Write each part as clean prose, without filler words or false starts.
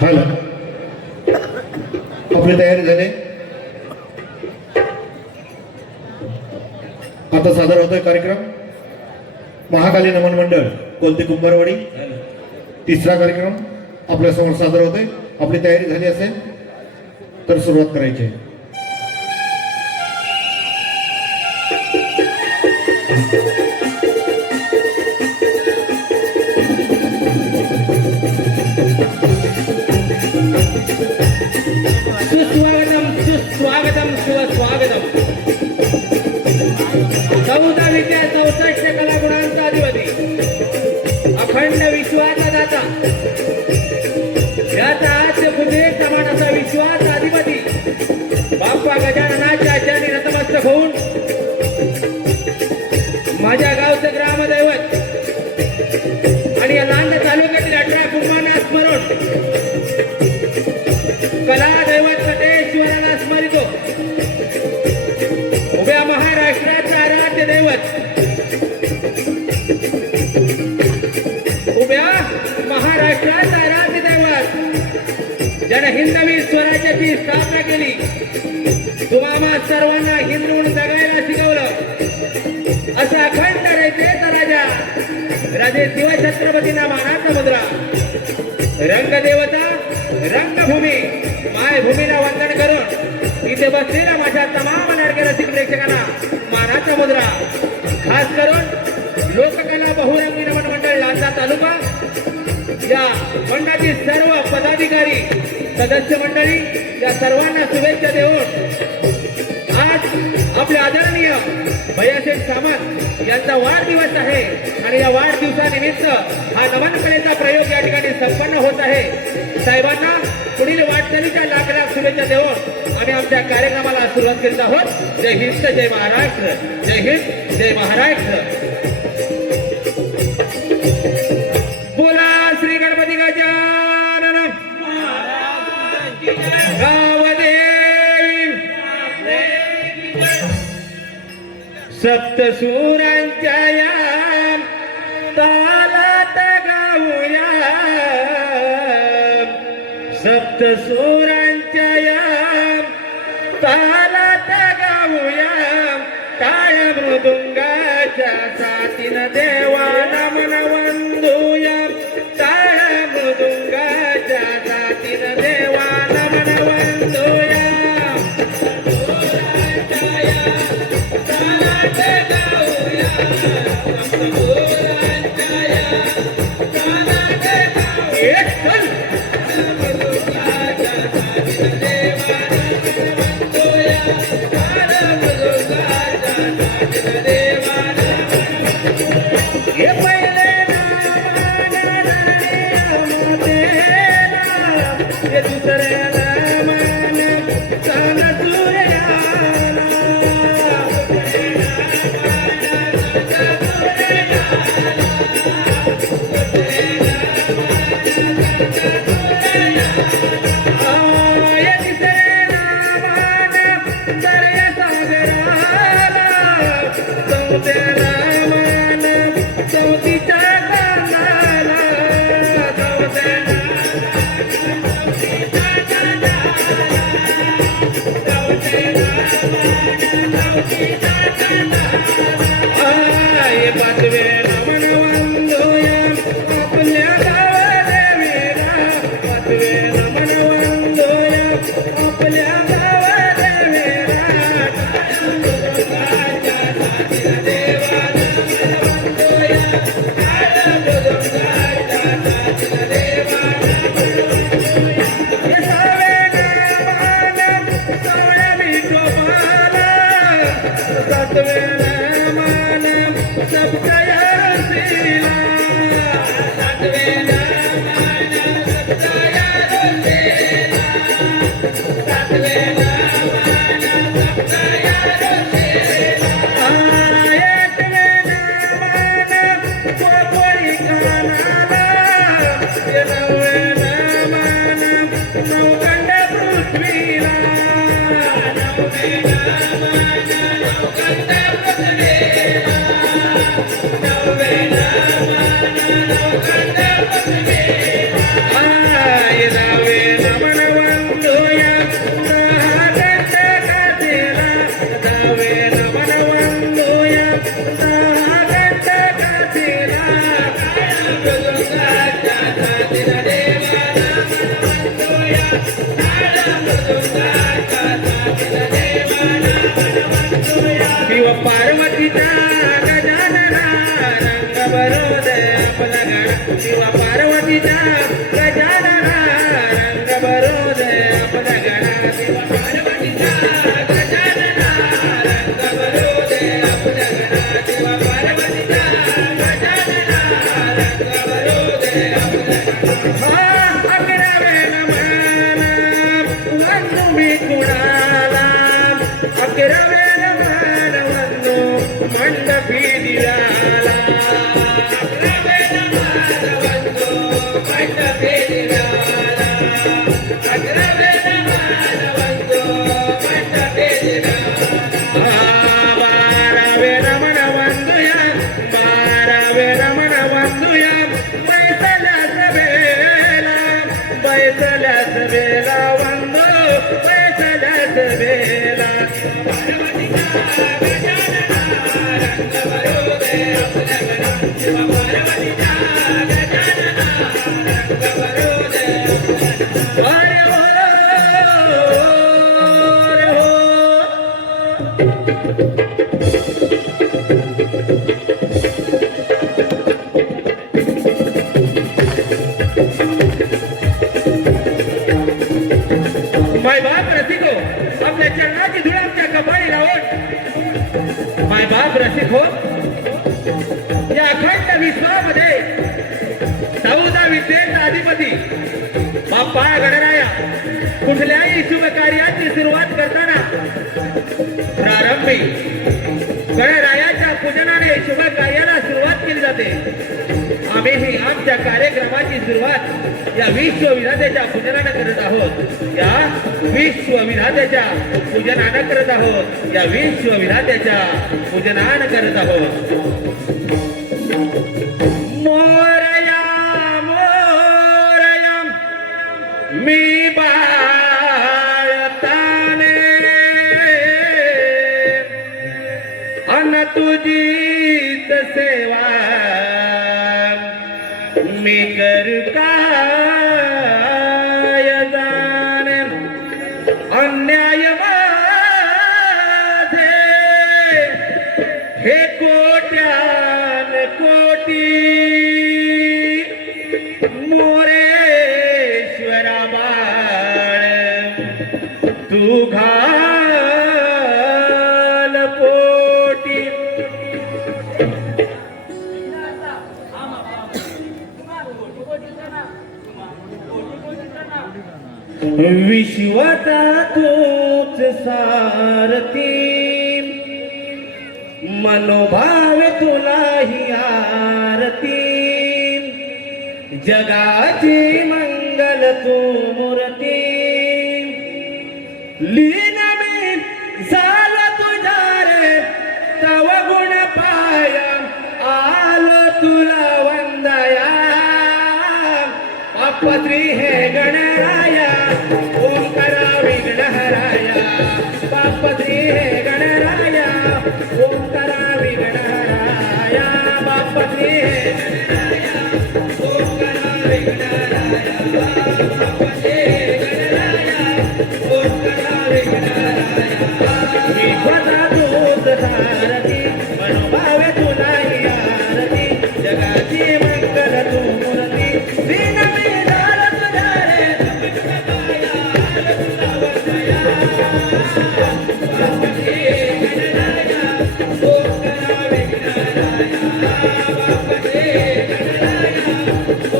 Hello, आपली तयारी झाली. आता सादर होतोय कार्यक्रम महाकाली नमन मंडळ कोणती कुंभारवाडी. तिसरा कार्यक्रम आपल्या समोर सादर होतोय. आपली तयारी झाली असेल तर सुरुवात करायची. सुस्वागतम सुस्वागतम सुस्वागतम. 14 विद्या 64 कलागुणांचा अधिपती, अखंड विश्वाचा दाता, याचा आद्य पुजे समान असा विश्वाचा अधिपती बाप्पा गजाननाच्या चरणी नतमस्तक होऊन माझ्या गावचं ग्रामदैवत आणि या लांड तालुक्यातील 18 कुटुंबांना स्मरून कला दैवत नटेश्वराला स्मरितो. उभ्या महाराष्ट्राचा आराध्य दैवत, उभ्या महाराष्ट्राचा आराध्य दैवत, ज्याने हिंदवी स्वराज्याची स्थापना केली, तुम्हा सर्वांना हिंदून जगायला शिकवलं, असा अखंड रयतेचा राजा राजे शिवछत्रपतींना मानाचा मुद्रा, रंगदेवता, रंगभूमी, मायभूमीला वंदन करून इथे बसलेल्या माझ्या तमाम लाडक्या रसिक प्रेक्षकांना मानाचा मुद्रा. खास करून लोककला बहुरंगी नमन मंडळ लांजा तालुका या मंडळातील सर्व पदाधिकारी, सदस्य मंडळी, या सर्वांना शुभेच्छा देऊन आज आपले आदरणीय भैयाशेठ सामंत यांचा वाढदिवस आहे आणि या वाढदिवसानिमित्त हा नमन कलेचा प्रयोग या ठिकाणी संपन्न होत आहे. साहेबांना पुढील वाटचालीच्या लाख लाख शुभेच्छा देऊन आम्ही आमच्या कार्यक्रमाला सुरुवात करीत आहोत. जय हिंद, जय महाराष्ट्र. जय हिंद, जय महाराष्ट्र. बोला श्री गणपती गजानन गावदेवी. सप्तसुरांच्या या तालात गाऊया, सप्तसुरांच्या या तालात गाऊया, टाळ मृदुंगाच्या साथीनं देवा नमन वंदूया, टाळ मृदुंगाच्या साथीनं देवा नमन वंदूया. ये पहिले शिव पार्वतीचा गजानना रंग बरोदे आपला गाणा शिव पार्वतीचा गजानना रंग बरोदे आपला गाणा शिव पार्वतीचा गजानना रंग बरोदे आपला गाणा शिव पार्वतीचा गजानना रंग बरोदे आपला गाणा अकरावे नमन वंदू मी कुणाला अकरावे मंडपी दिलाला अकरावे नमन वंदो मंडपी दिलाला अकरावे नमन वंदो मंडपी दिलाला बारावे नमन वंदुया बारावे नमन वंदुया बैसल्यास बेला वंदो बैसल्यास बेला माय बाप रसिक हो आपल्या चरणाची धूळ आमच्या कपाळी लावून माय बाप रसिक हो या अखंड विश्वामध्ये 14 विद्येचा अधिपती बाप्पा गणराया कुठल्याही शुभ कार्याची सुरुवात करताना प्रारंभी गणरायाच्या पूजनाने शुभ कार्याला सुरुवात केली जाते आम्हीही आमच्या कार्यक्रमाची सुरुवात या विश्वविधात्याच्या पूजनानं करत आहोत या विश्वविधात्याच्या पूजनानं करत आहोत या विश्वविधात्याच्या पूजनानं करत आहोत मोरया मोरया मी बाळताने अन तुझीच सेवा मी करू काय जाणे अन्याय माझे हे कोट्यान कोटी मोरेश्वरा बाळ तू घाल पोटी विश्वाचा तूच सारथी मनोभाव तुलाही आरती जगाची मंगल तू मूर्ती लीन मी झालो तुझ्या रे तव गुण पाया आलो तुला वंदया पापत्री हे गणराया ओंकारा विघ्नहराया पापत्री हे गणराया ओंकारा विघ्नहराया पापत्री हे गणराया ओंकारा विघ्नहराया पापत्री हे गणराया ओंकारा विघ्नहराया विश्वाचा दूत सारथी मनोभावे तुलाही आरती जगाची मंगल तू मूर्ती दीन मी झालो तुझ्या रे पाया आलो तुला वंदया पापत्री गणराया ओंकारा विघ्नहराया पापत्री गणराया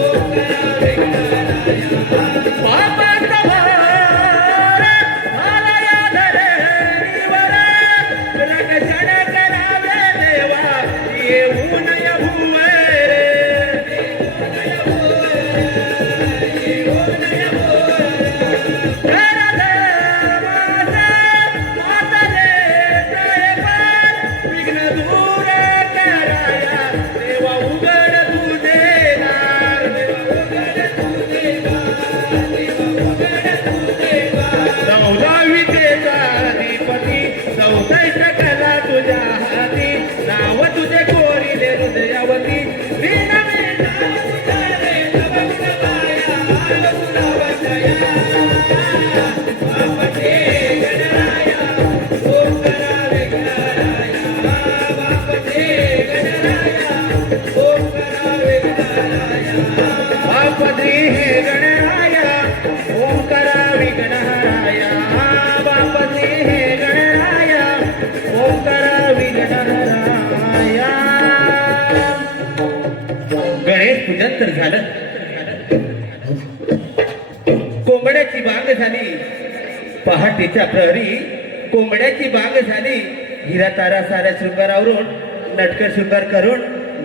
ओंकारा विघ्नहराया पापाचा भार आलया धरणीवर रक्षण करावे देवा येऊ नये भुवर येऊ नये भुवर विघ्न दूर कराया देवा उघड तू देणार देवा उघड तू देणार देवा उघड तू देणार 14 विद्येचा अधिपती 64 कला तुझ्या हाती नाव तुझे कोरिले हृदयावती दीन मी झालो तुझ्या रे तव गुण पाया तर झालं. कोंबड्याची बांग झाली पहाटेच्या प्रहरी, कोंबड्याची बांग झाली. हिरा तारा साऱ्या शृंगारावरून नटकर शृंगार करून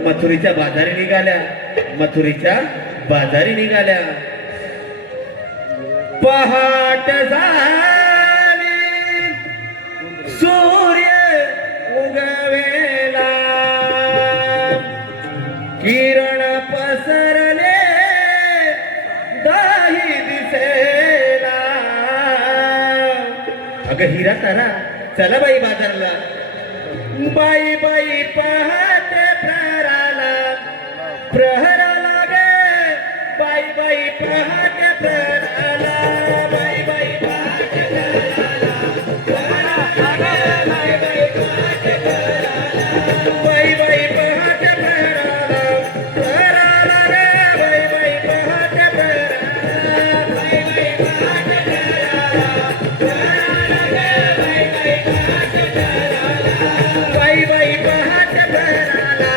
मथुरीच्या बाजारी निघाल्या, मथुरीच्या बाजारी निघाल्या. पहाट झाली सूर्य उगवेला, किरण पसरले दाही दिसेला. अगं हिरा तारा चला बाई बाजारला. बाई बाई पहाटे प्रहराला, प्रहराला गे बाई बाई पहाटे प्रहराला. बाई बाई पहाटे प्रहराला, प्रहराला गे बाई बाई पहाटे प्रहराला. बाई बाई पहाटे प्रहराला, प्रहराला गे बाई बाई पहाटे प्रहराला. बाई बाई पहाटे प्रहराला, प्रहराला गे बाई बाई पहाटे प्रहराला. बाई बाई पहाटे प्रहराला,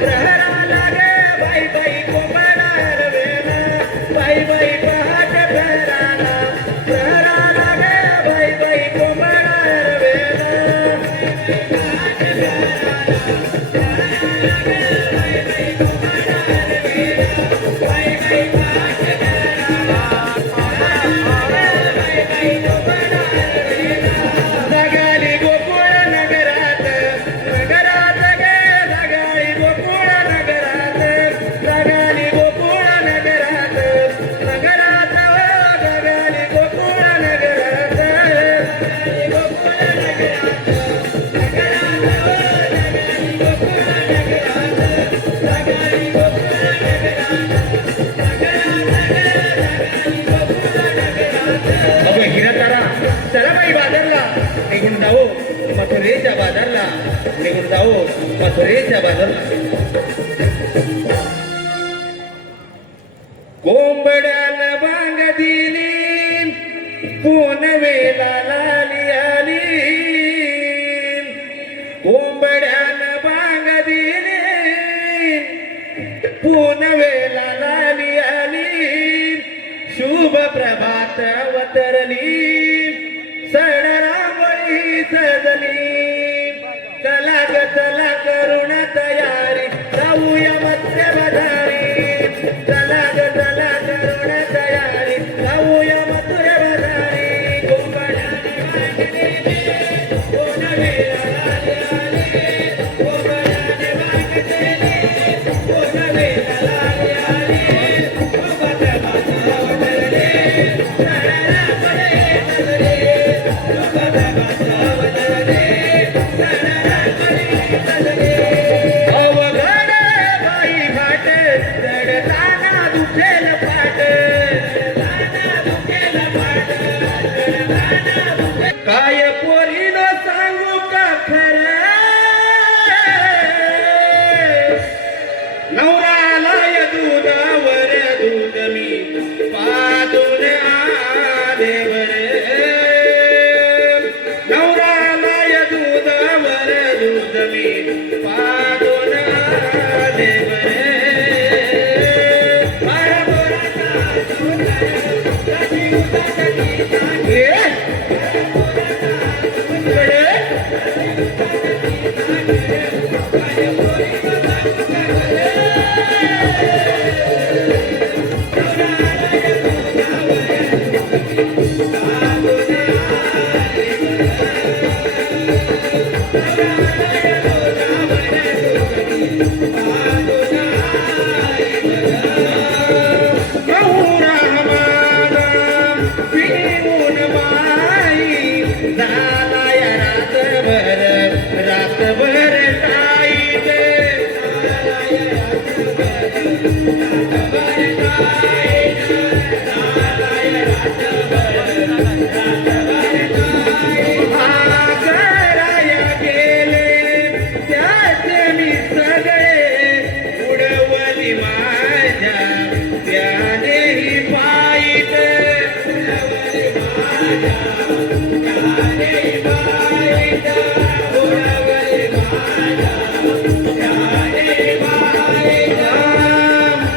प्रहराला गे बाई बाई कोंबडा हरवेला. बाई बाई पहाटे प्रहराला, प्रहराला गे बाई बाई कोंबडा हरवेला. जगाली गोकुळ नगरात, नगरात गे जगाली गोकुळ नगरात. जगाली गोकुळ नगरात, नगरात जगाली गोकुळ नगरात. जगाली गोकुळ नगरात, नगरात जगाली गोकुळ नगरात. जगाली गोकुळ नगरात, अगं हिरा तारा चला बाई बाजारला, निघून जाऊ मथुरेच्या बाजारला, निघून जाऊ मथुरेच्या बाजारला. कोंबड्यान बांग दिली पुनवेला लाली आली. कोंबड्यान बांग दिली पुनवेला लाली आली. शुभ प्रभात अवतरली, सण रांगोळी सजली. चला ग चला करून तयारी, जाऊया मत्स्य बाजारी. चला ग चला करून तयारी, जाऊया मथुरे बाजारी. कोंबड्याने बांधलेली पुनवेला लाली आली. कोंबड्याने बांधलेली पुनवेला लाली आली. शुभ प्रभात अवतरली, सण रांगोळी सजली. शुभ प्रभात अवतरली, सण रांगोळी सजली. अवघड बाई घाट, चढताना दुखेल पाट. चढताना दुखेल पाट, चढताना दुखेल. काय पोरीनो सांगू का खरं, नवरालाय दुधावर दूध मी पाजून आलेवर. नवरालाय दुधावर दूध मी पाजून आलेवर.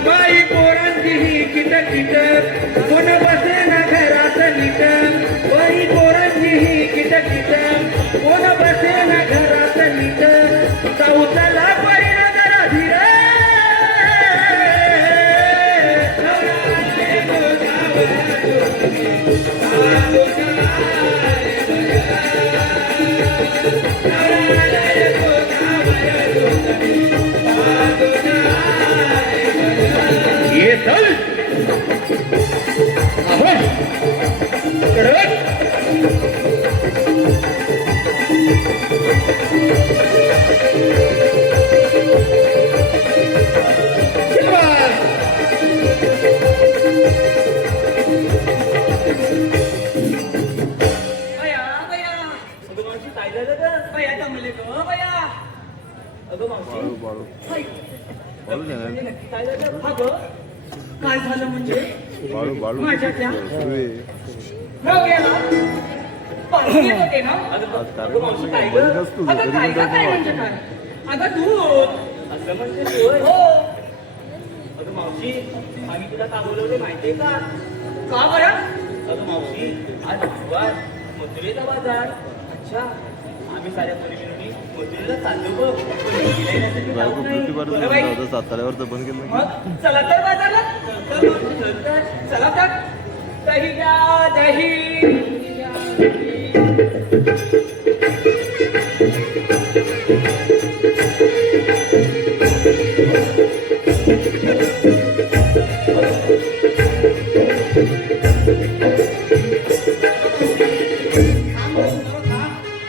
बाई नीट कोण बसे ना घरात नीट बाई पोरांची ही किटकिट कोण बसे ना घरात नीट चौथाला परिणा जरा धीर ये चल आहो कडक बया बया अगं मावशी काय झालं ग बया जमले ग बया अगं मावशी हाय. म्हणजे नक्की काय झालं हा ग काय झालं म्हणजे माझ्या त्या हो गेला पाहुणे होते ना अगं मावशी काय ग अगं काय ग काय म्हणजे काय अगं तू असं म्हणते तू हो अगं मावशी आम्ही तुला का बोलवले माहितीये का बरं अगं मावशी आज बुधवार मथुरेचा बाजार अच्छा आम्ही साऱ्या परिवारांनी मथुरेला चाललो बघ पण मुलीला येण्यासाठी जाऊ नाही. बरं बाई. साताऱ्यावर बंद केलं मग चला तर बाजारला चल तर, चल तर, चला तर दही द्या दही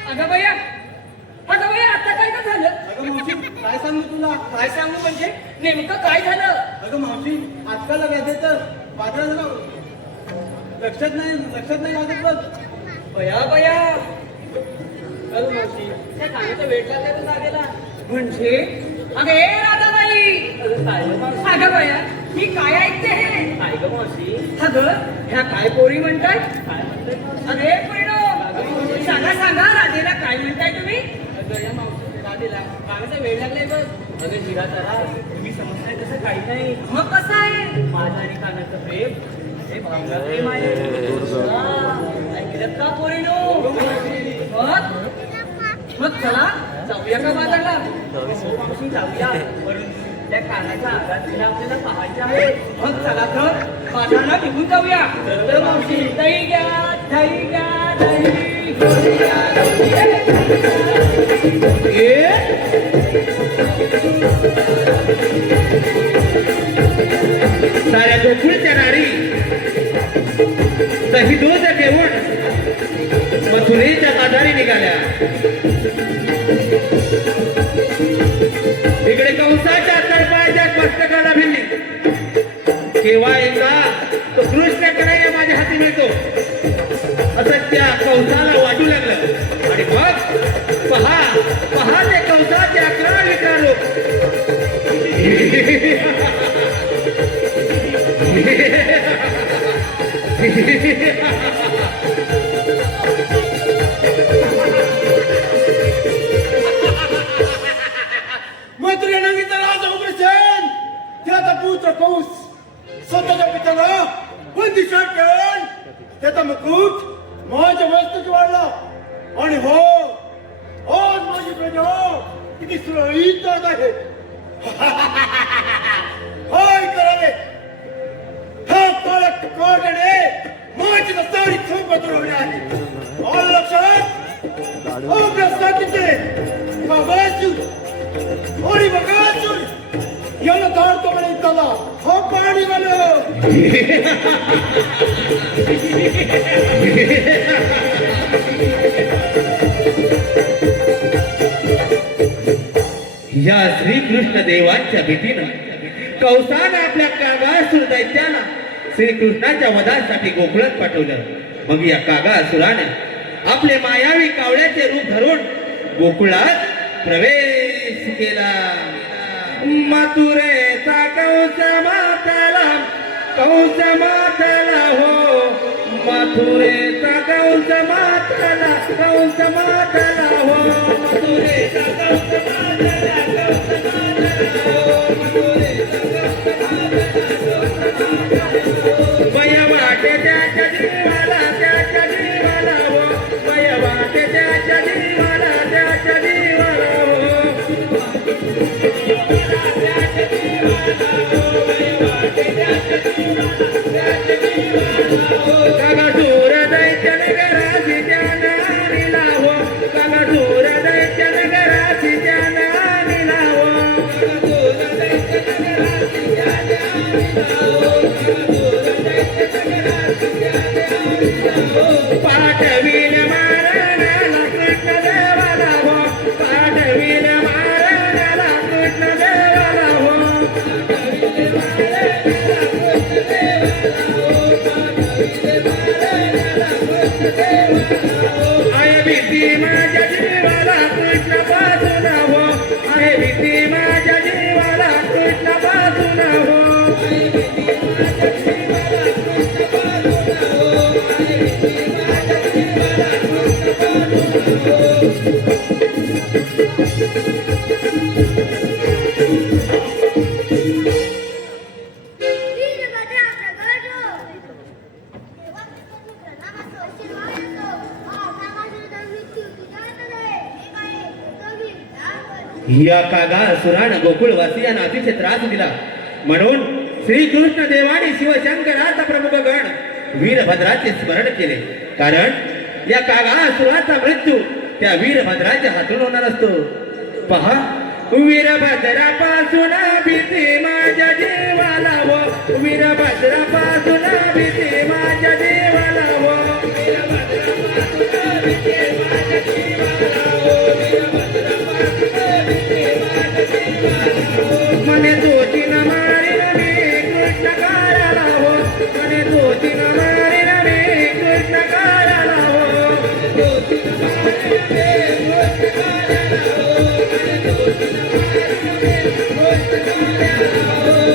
अगं भैया आता काय का झालं अगं मावशी काय सांगू तुला काय सांगू म्हणजे नेमकं काय झालं अगं मावशी आजकाल व्याजाचं बाजारात लक्षात नाही लागत बघ बया अगं मावशी त्या कानाचा वेट लागला तर लागेला म्हणजे अगं ए राधाबाई अगं काय गं मावशी? अगं बया ही काय ऐकते हे काय ग मावशी अगं ह्या काय पोरी म्हणतात काय म्हणतात अरे परिणो सांगा राधेला काय म्हणताय तुम्ही अगं या मावशी राधेला कानाचा वेळ लागलाय बघ अगं शिरा जरा तुम्ही समजताय तसं काही नाही मग कसं आहे माझं आणि कानाचं प्रेम हे भावना प्रेम आहे ऐकलं का पोरीनो मग चला जाऊया का बाजारला हो मावशी जाऊया परंतु त्या कानाच्या आघात तिला आपल्याला पाहायचे आहे मग चला तर बाजारला निघून जाऊया तर मावशी दही घ्या दही साऱ्या गोकुळच्या नारी दही दूध घेऊन मथुरेच्या बाजारी निघाल्या इकडे कंसाच्या तळपायाच्या मस्तकाला भिडली केव्हा एकदा तो कृष्णाकडे माझ्या हाती मिळतो असं त्या कंसाला वाटू लागलं आणि मग पहा ते कंसाचे 11 विकार मैत्रिणी राजा उग्रसेन त्याचा पुत्र कौस स्वतःच्या पित्याला बंदिशात ठेवून त्याचा मुकुट माझ्या मस्तकी वाढला आणि हो आज माझी प्रजा किती सुरळीत जात आहे हाय करावे हा कडक कोर्टाने माझी दस्तावरी खूप बदलवली आहे ऑल लक्षात अभ्यासाचे बाबासूर आणि बघासूर याला धाडतो म्हणे त्याला हा पाणी घाल या श्रीकृष्ण देवांच्या भीतीनं कौसानं आपल्या कागासुर दैत्याला श्रीकृष्णाच्या वधासाठी गोकुळात पाठवलं मग या कागासुरानं आपले मायावी कावळ्याचे रूप धरून गोकुळात प्रवेश केला मथुरेचा कंस मातला हो मथुरेचा कंस मातला हो मथुरेचा कंस मातला हो मथुरेचा कंस मातला या कागासुरानं गोकुळवासियांना अतिशय त्रास दिला. म्हणून श्रीकृष्ण देवाने शिवशंकराचा प्रमुख गण वीरभद्राचे स्मरण केले. कारण या कागासुराचा मृत्यू त्या वीरभद्राच्या हातून होणार असतो. पहा, वीरभद्रापासून भीती माझ्या जीवाला हो, वीरभद्रापासून भीती माझ्या जीवाला हो, वीरभद्रापासून भीती माझ्या जीवाला हो, वीरभद्रापासून भीती माझ्या जीवाला हो. मने दोषीन मारीन मी कृष्ण काळाला हो, मने दोषीन मारीन मी कृष्ण काळाला हो, दोषीन मारीन मी कृष्ण काळाला हो,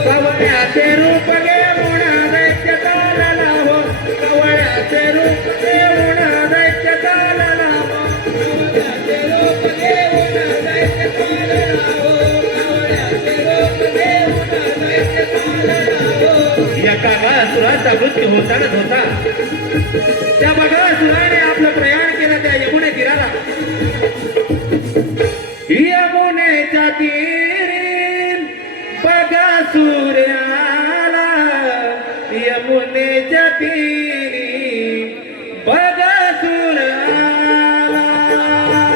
कवळ्याचे रूप घेऊन दैत्य चालला हो, कवळ्याचे रूप घेऊन दैत्य चालला हो, कवळ्याचे रूप घेऊन दैत्य चालला हो, कवळ्याचे रूप घेऊन दैत्य चालला हो. या कागासुराचा मृत्यू होताच होता. त्या बगासुराने आपलं प्रयाण केलं त्या यमुने तीराला. यमुनेच्या तीरी बगासुर आला, यमुनेच्या तीरी बगासुर आला,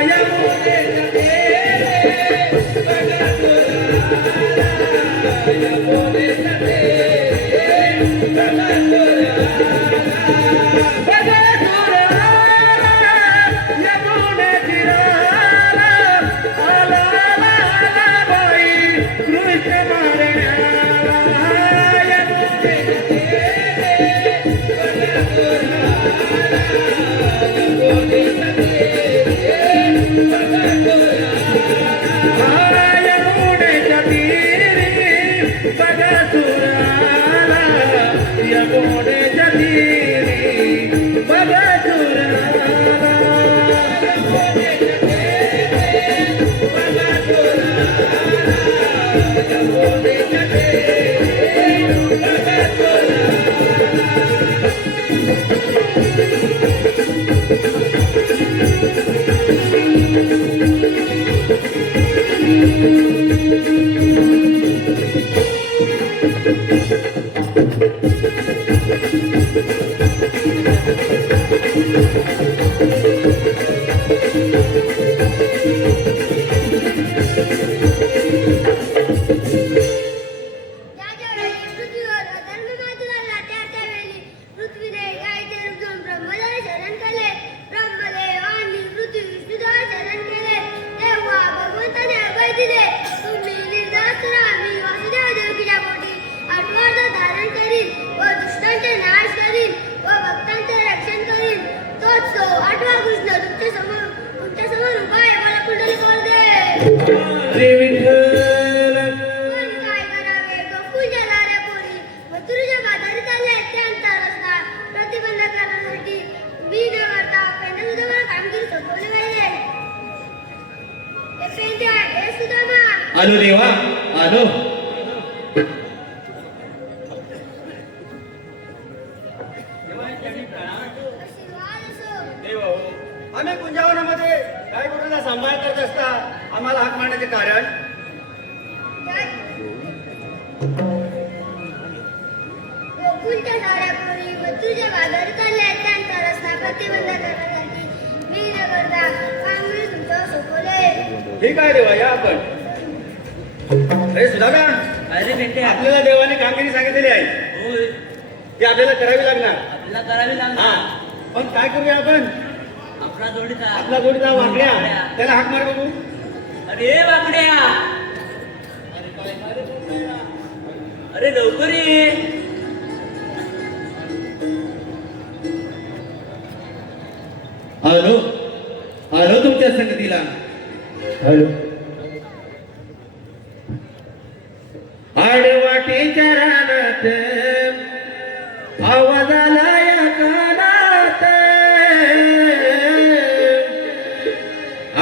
यमुनेच्या तीरी बगासुर आला, यमुनेच्या तीरी बगासुर आला, बगासुर आला, यमुने तीराला आला, आला बाई कृष्ण मारण्याला, यमुनेच्या तीरी बगासुर आला, यमुनेच्या तीरी बगासुर आला, यमुनेच्या तीरी बगासुर आला, यमुनेच्या तीरी बगासुर आला, यमुनेच्या तीरी बगासुर आला, यमुनेच्या तीरी बगासुर श्री विठ्ठल. पण काय करावे गोकुळ जलाऱ्या पोरी मथुरेच्या बाजारी चालले त्यांचा रस्ता प्रतिबंध करण्यासाठी मी न करता पेंडा सुद्धा मला कामगिरी सोपवली पाहिजे. हे पेंड्या हे सुद्धा मा आलो देवा आलो. आशीर्वाद असो. देव हो, आम्ही कुंजावनामध्ये काय कुठला सांभाळ करत असता आम्हाला हाक मारण्याचे कारण गोकुळच्या साऱ्या पोरी मथुरेच्या बाजारी चालल्या त्यांचा रस्ता प्रतिबंध करण्यासाठी मी न करता कामगिरी तुमच्यावर सोपवले. ठीक आहे देवा, या आपण. अरे सुधाका, अरे बेटे आपल्याला देवाने कामगिरी सांगितलेली आहे होय, ती आपल्याला करावी लागणार. आपल्याला करावी हा, लागणार. पण काय करूया आपण? आपला जोडीचा आपला जोडीचा वाकड्या त्याला हाक मार बघू. अरे वाकड्या, अरे लवकर ये. आलो आलो तुमच्या संगतीला. आडवाटेच्या रानात आवाज आला या कानात,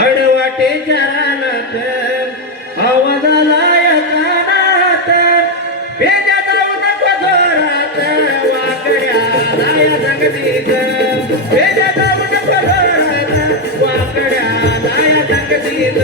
आडवाटेच्या रानात आवाज आला या कानात, भेजा जाऊ नको जोरात वाकड्याला या संगतीत, भेजा जाऊ नको जोरात वाकड्याला या संगतीत.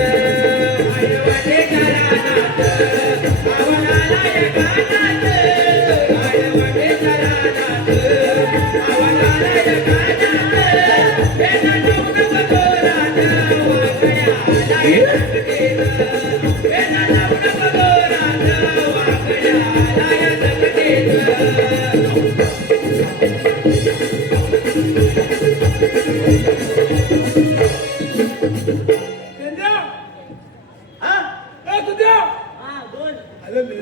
हा? हा दोन अरे नाही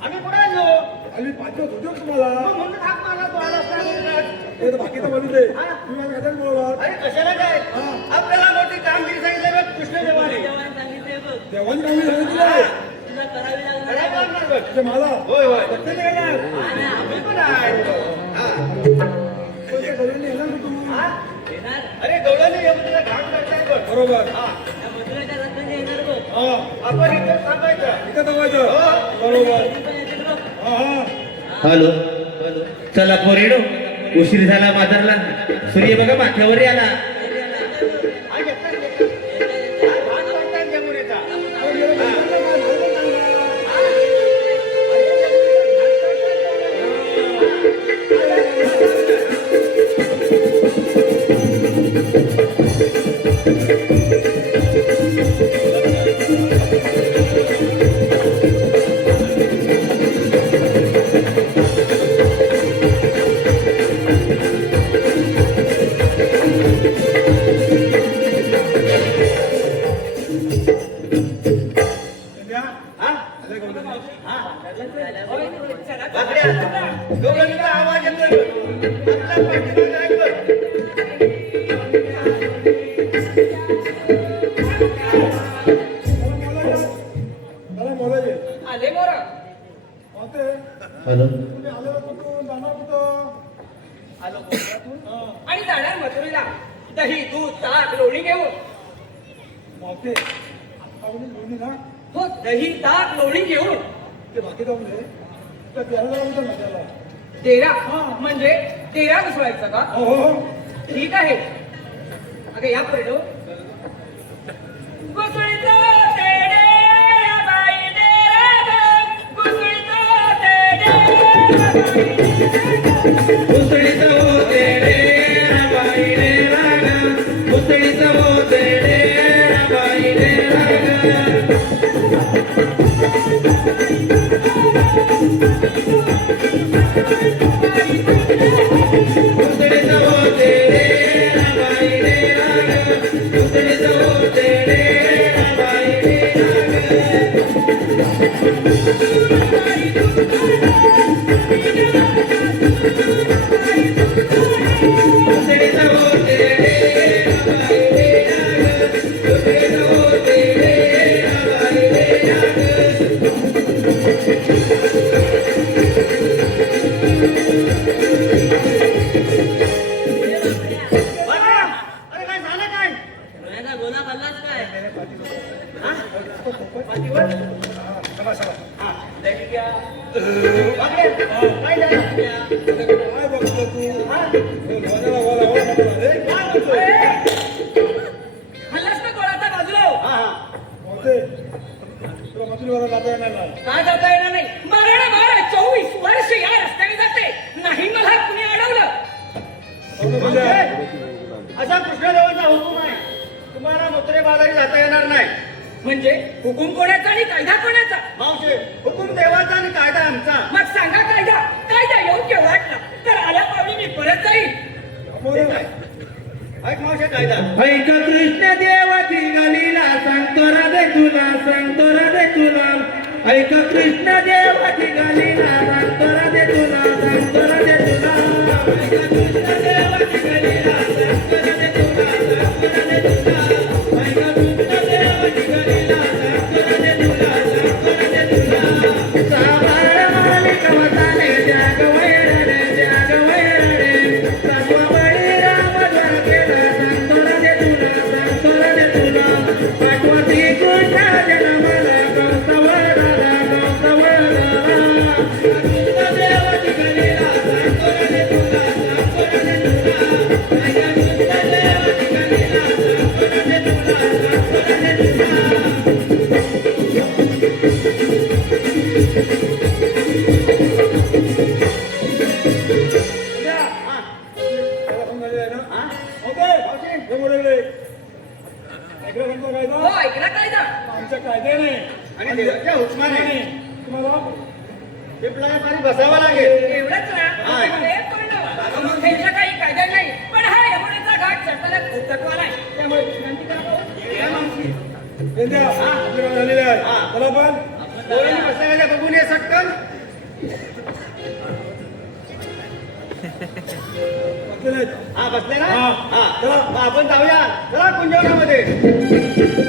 आम्ही कुठे आलो आम्ही पाठवत होतो तुम्हाला मग म्हणून हाक मारला तो आला असता. ते तर बाकीचं म्हणून दे हा? तुम्ही मला कशाला बोलवलात? अरे कशाला काय आपल्याला मोठी कामगिरी सांगितलं बघ कृष्णदेवाने देवाने सांगितले बघ देवानी कामी सांगितलं तुला करावी लागणार काय आहे. करणार बघ म्हणजे मला होय होय सत्य नाही येणार आणि आम्ही आपण पण आहे हा. पण त्या घरी येणार ना तू हा? येणार अरे गवळणी येऊन तुला घाट करताय बघ बरोबर हा. त्या मजुराच्या रस्त्याने येणार बघ हा आपण इथं थांबायचं इथं दवायचं हो. बरोबर कधी पण येतील बघ हा हा हॅलो चला पोरेडो उशीर झाला बाजारला सूर्य बघा माथ्यावर आला हा, घेतला, घेतला. हा, भात काढताय जमुरीचा. तो गेला बाजारला, काय झालं सांगा. संध्या, हा? आले का उद्या? बाकड्या. गवळणीचा आवाज येतोय बघ. आपल्या पाठीमागे आहे बघ. मला बोलायचे आले मोर होते हॅलो तुम्ही आलेला कुठून जाणार कुठं आलो आणि जाणार मथुरेला दही दूध ताक लोणी घेऊन मावते आता लोणी ना हो दही ताक लोणी घेऊन ते बाकी जाऊन दे तर त्याला जाऊन तर मजाला तेरा म्हणजे तेरा घुसवायचं का हो हो ठीक आहे अगं या पडलो घुसळीचं तेडे बाई डेरा ग, घुसळीचं तेडे उसळीचं होते रे बाई रे राग उसळीचं होते रे बाई रे राग उसळीचं होते रे बाई रे राग उसळीचं होते रे बाई रे राग उसळीचं होते रे बाई रे राग उसळीचं होते रे बाई रे राग बाकड्या. अरे काय झालं काय डोळ्याचा गोला खाल्लास काय हा? पाठीवर? चला चला हा. दही घ्या. बाकड्या. काय झालं काय बघतो तू हा? मजाला बोला बोला म्हणाला रे काय म्हणतोय? खाल्लास का गोळाचा बाजूला हा, हा. होते तुला मजुरीवाला जाता येणार नाही का जाता येणार नाही मरण मार 24 वर्ष या रस्त्याने जाते नाही मला कुणी अडवलं बरोबर म्हणजे म्हणजे असा कृष्णदेवाचा हुकूम आहे तुम्हाला मुत्रे बाजारी जाता येणार नाही म्हणजे हुकूम कोणाचा आणि कायदा कोणाचा मावशे हुकूम देवाचा आणि कायदा आमचा मग सांगा कायदा कायदा योग्य वाटला तर आल्या पावली मी परत जाईल ठीक आहे. ऐक मावशे कायदा ऐक कृष्ण देवाची गलीला सांगतो राधे तुला सांगतो राधे तुला ऐक कृष्ण देवाची गलीला सांगतो राधे तुला सांगतो राधे तुला ऐक कृष्ण देवाची गलीला सांगतो राधे तुला सांगतो राधे तुला ऐक कृष्ण देवाची गलीला सांगतो राधे तुला सांगतो राधे तुला साबार मालिक वताने जग वैरणे जग वैरणे सर्व बळी राम द्वार केला सांगतो राधे तुला सांगतो राधे तुला पाठवती कृष्ण जन्माला कंसवर राधा कंसवर राधा कृष्ण देवाची गलीला सांगतो राधे तुला सांगतो राधे आणि देवाच्या हुकमाने तुम्हाला हे प्लॅन पाणी बसावं लागेल. एवढंच ना हा. एक कळलं. त्यांचा काही कायदा नाही पण हा यमुनेचा घाट चढताना खूप तत्वाला आहे त्यामुळे विश्रांती करावं. त्यांच्या आपल्याकडे झालेले आहे हा. चला पण पोरांनी बसायला बघून ये सटकन. बसलेले आहेत. हा बसले ना हा. हा चला मग आपण जाऊया चला कुंजवनामध्ये.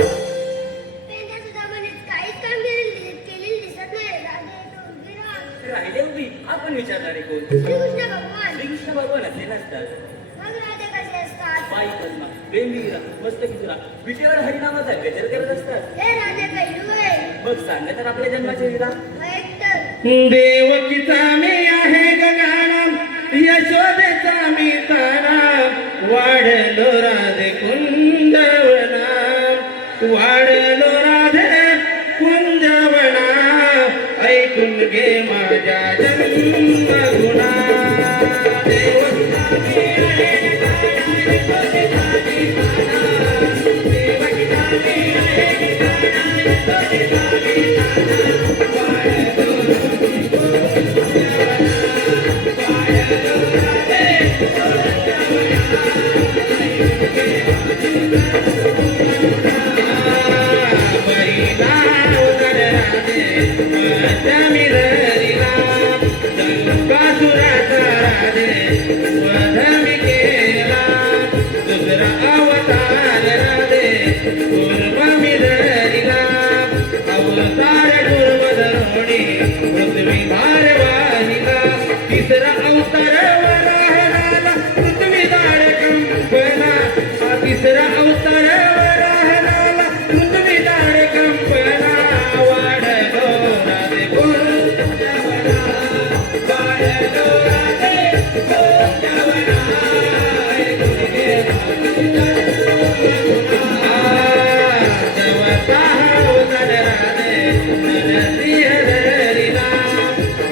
पेंड्या सुद्धा म्हणत काहीच केलेली दिसत नाही. राधे तू उभी राहा. राहिले उभी आपण विचारणार आहे कोण श्रीकृष्ण भगवान. श्रीकृष्ण भगवान असे नसतात. मग राधे कसे असतात? बाई पद्मा बेंबीरा मस्त किचुरा विटेवर हरिनामाचा गजर करत असतात. हे राधे कैलू आहे. मग सांगा तर आपल्या जन्माचे विरा. एकतर देवकीचा मी आहे गगाना यशोदेचा मी ताना वाढलो राधे कुंजवना वाढलो राधे कुंजवना ऐकून घे माझ्या जन्मगुणा देवकीचा मी आहे गगाना यशोदेचा मी ताना देवकीचा मी आहे गगाना यशोदेचा मी ताना वाढलो पृथ्वी भार वाहिला तिसरा अवतार वराहला पृथ्वी दार कंपना तिसरा अवतार वराहला पृथ्वी दार कंपना वाढलो राधे कुंजवना वाढलो राधे कुंजवना देवता अवतार राधे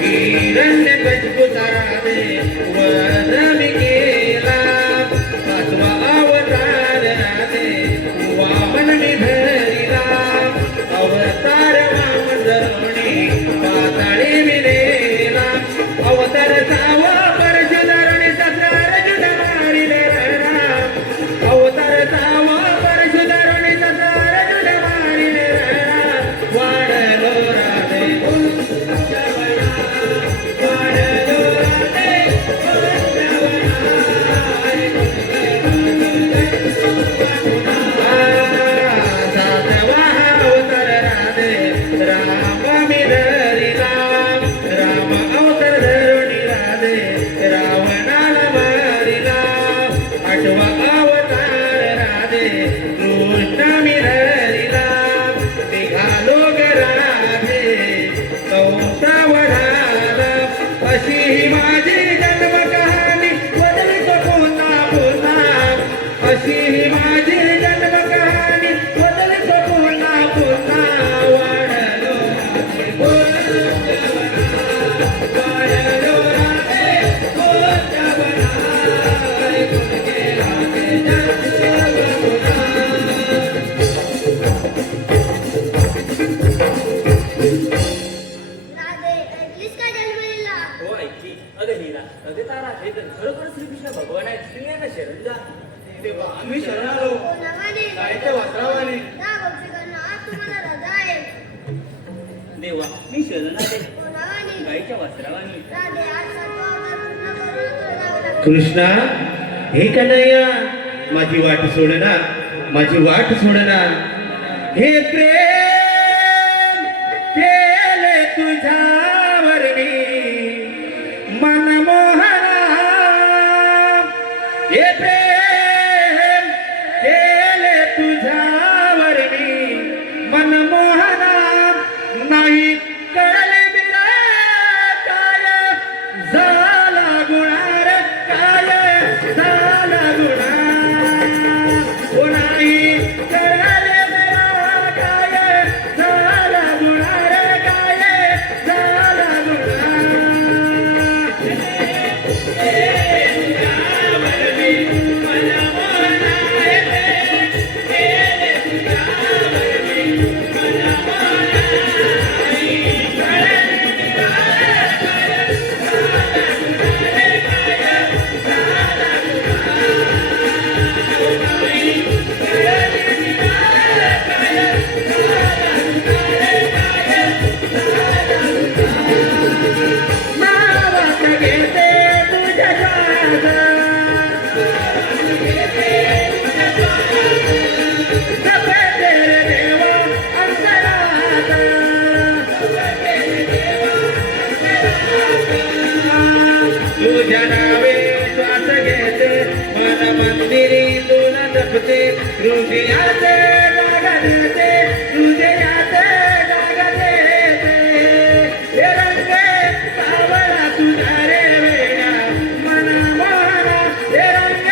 हिरण्य कचपुताराने वध मी केला पाचवा अवतार राधे वामन मी धरिला अवतार वामन धरणी पाताळी मी नेला अवतार सावा परशुधरणी सत्रार जुड मारिले राम अवतार सावा परशुधरणी सत्रार जुड मारिले राम वाढलो राधे अशी ही माझी जन्म कहाणी बदलतो पुन्हा पुन्हा अशी ही माझी जन्म कहाणी बदलतो पुन्हा पुन्हा वाढलो राधे कुंजवना वाढलो राधे कुंजवना ऐकून घे राधे जन्मगुणा राधे ऐकलीस का जन्मलीला? हो ऐकी अगं हिरा अगं तारा हे तर खरोखर श्रीकृष्ण भगवान आहेत. तुम्ही यांना शरण जा. देवा आम्ही शरण आलो हो नवाने. गायच्या वासरावाने. जा गोपिकांनो, आज तुम्हाला रजा आहे. देवा मी शरण आले हो नवाने. गाईच्या वासरावानी. राधे आज सातवा अवतार पूर्ण करून तुला जावं लागतं. कृष्णा हे कन्हैया माझी वाट सोडना माझी वाट सोडना हे प्रेम केले तुझ्यावर मी मनमोहना हे प्रेम केले तुझ्यावर मी मनमोहना नाही कळले बिना काय झाला गुणार काय याचे गागल्याचे तुझे याचे गागल्याचे हे रंग सावळा तुझा रे वेडा मना मना हे रंग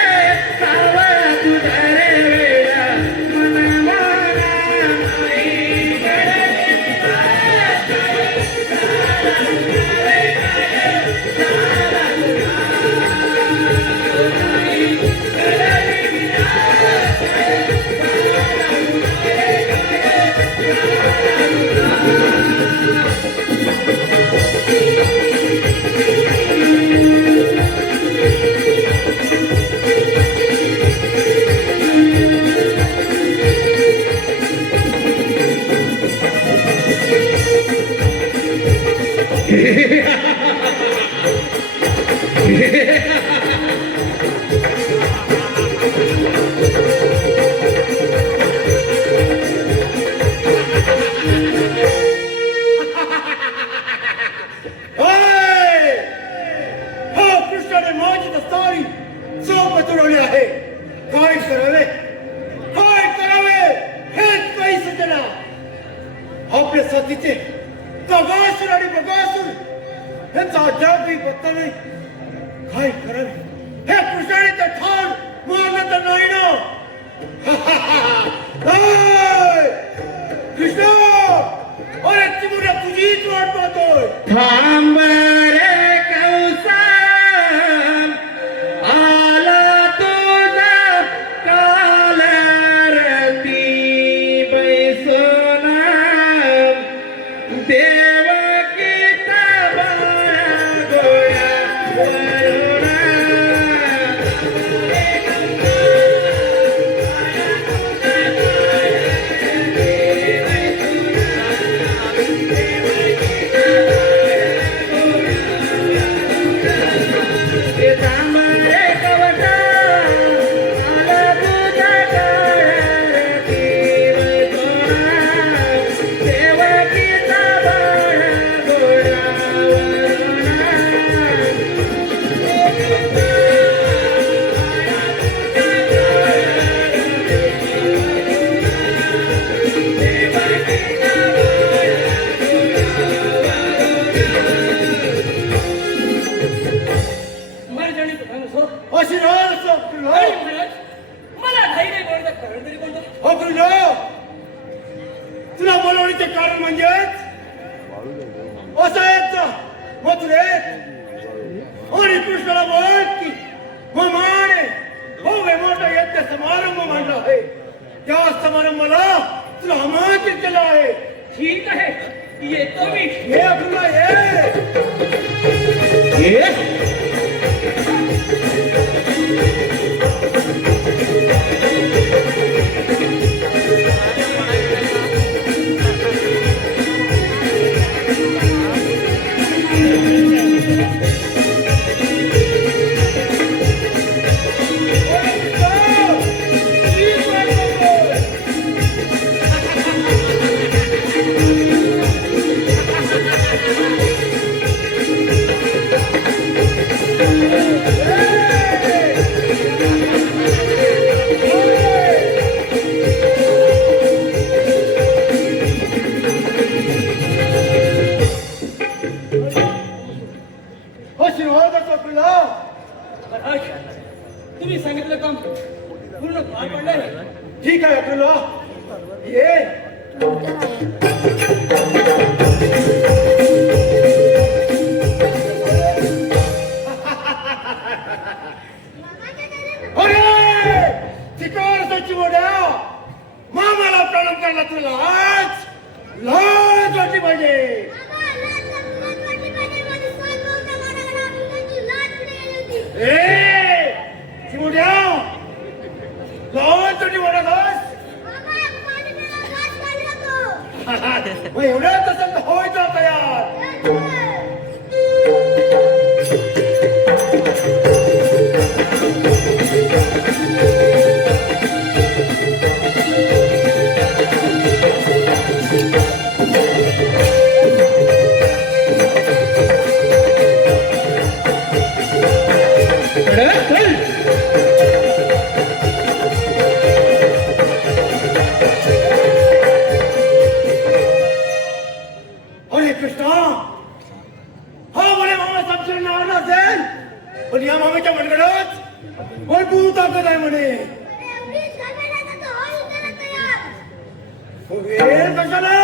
सावळा तुझा रे वेडा मना मना माईकडे होय! हो कृष्णाने माझी दस्तारी चोप तुडवली आहे. काय करावे हेच काही सुचना. आपल्या साथीचे बगासूर आणि बगासूर यांचा अद्यापही पत्ता नाही. काय करावे हे कृष्णाने तर ठाण मारलं तर नाही ना. होय! कृष्ण अरे चिमुऱ्या तुझीच वाट पाहतोय. थांब रे कौसा आला तुझा काल रती बैसोना देवकीचा बाळा गोळ्या वरुणा आशीर्वाद असो कृष्ण. मला धैर्य बोलत कारण तरी कोणतं हो कृष्ण तुला बोलवण्याचे कारण म्हणजेच असं मथुरेत आणि कृष्णाला बोल की माने हो मोठा यज्ञ समारंभ मांडला आहे. त्या समारंभाला तुला आमंत्रित केलं आहे. ठीक आहे येतो मी हे तुला ये आशीर्वाद असो तुला. तुम्ही सांगितलं काम पूर्ण पार पडलंय. ठीक आहे तुला ये. अरे चिकार सची मोड्या मामाला प्रणाम करायला तुला आज लाज वाटली पाहिजे. ए चिमुड्या लाज वाटली म्हणालास. मग एवढ्याच असेल तर होय जा तयार. वेळ कशाला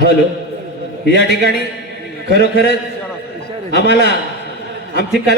हॅलो, या ठिकाणी खरोखरच आम्हाला आमची कला